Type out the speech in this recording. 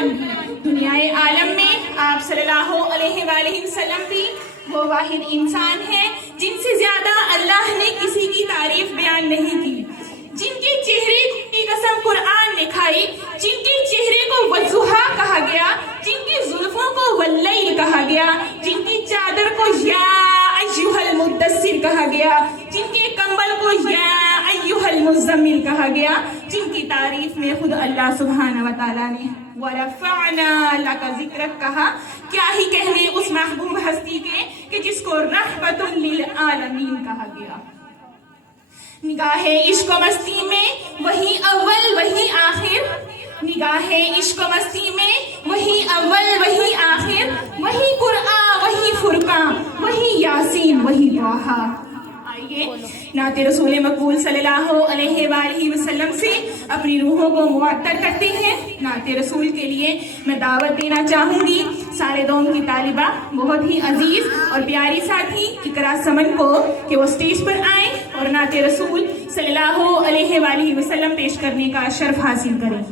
قرآن بھی۔ دنیائے عالم میں آپ صلی اللہ علیہ وآلہ وسلم بھی وہ واحد انسان ہیں جن سے زیادہ اللہ نے کسی کی تعریف بیان نہیں کی، جن کے چہرے کی قسم قرآن نے کھائی، جن کے چہرے کو والضحیٰ کہا گیا، جن کی زلفوں کو واللیل کہا گیا، جن کی چادر کو یا ایھا المدثر کہا گیا، جن کے کمبل کو یا ایھا المزمل کہا گیا، جن کی تعریف میں خود اللہ سبحانہ و تعالیٰ نے وَرَفَعْنَا لَكَ ذِكْرَكَ کہا۔ کیا ہی کہنے اس محبوب ہستی کے کہ جس کو رحمت للعالمین کہا گیا۔ نگاہ عشق و مستی میں وہی اول وہی آخر، نگاہ عشق و مستی میں وہی اول وہی آخر، وہی قرآن وہی فرقان وہی یاسین وہی طٰہٰ۔ آئیے نعت رسول مقبول صلی اللہ علیہ وآلہ وسلم سے اپنی روحوں کو معطر کرتے ہیں۔ نعت رسول کے لیے میں دعوت دینا چاہوں گی سارے دوم کی طالبہ، بہت ہی عزیز اور پیاری ساتھی اقرا سمن کو کہ وہ اسٹیج پر آئیں اور نعت رسول صلی اللہ علیہ وآلہ وسلم پیش کرنے کا شرف حاصل کریں۔